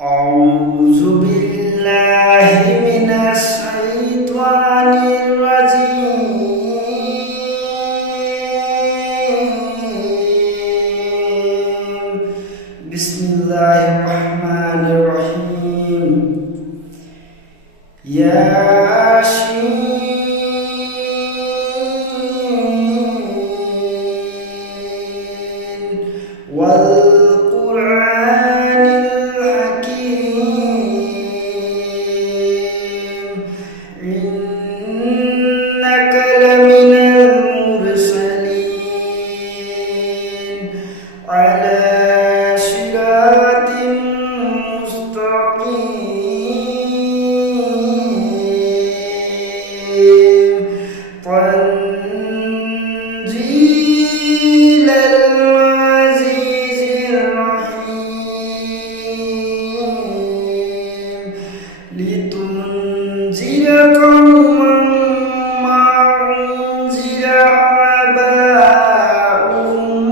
أعوذ بالله من الشيطان الرجيم. بسم الله الرحمن الرحيم. ياسين والقرآن الحكيم إنك لمن المرسلين على صراط مستقيم تنزيل العزيز الرحيم لتنذر قوما ما أنذر آباؤهم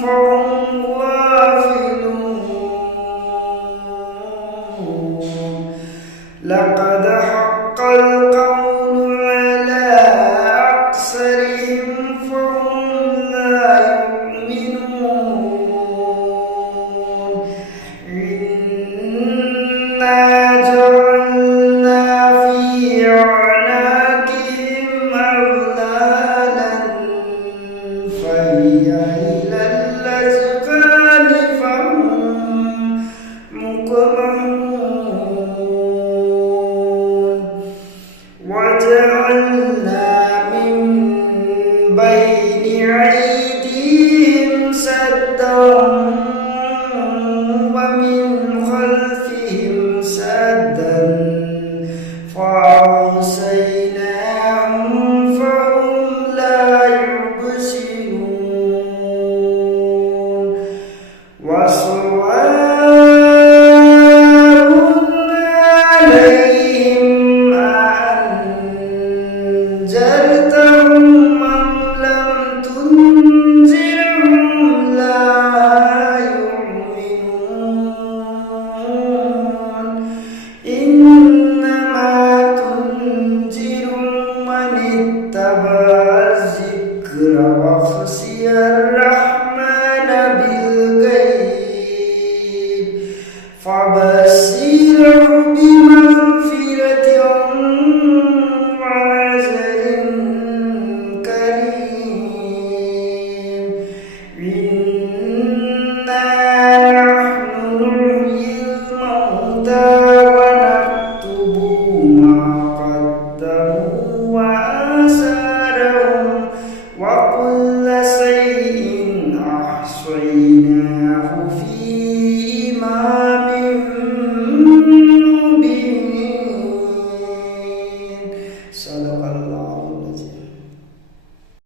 فهم غافلون لقد حق القول على أكثرهم فهم لا يؤمنون إنا جعلنا في أعناقهم أغلالا فهي إلى الأذقان فهم مقمحون وجعلنا من بين أيديهم سدا ومن خلفهم سدا فأغشيناهم فهم لا يبصرون وسواء عليهم أأنذرتهم أم لم تنذرهم لا يؤمنون إنما تنذر من اتبع الذكر وخشي الرحمن بالغيب فبشر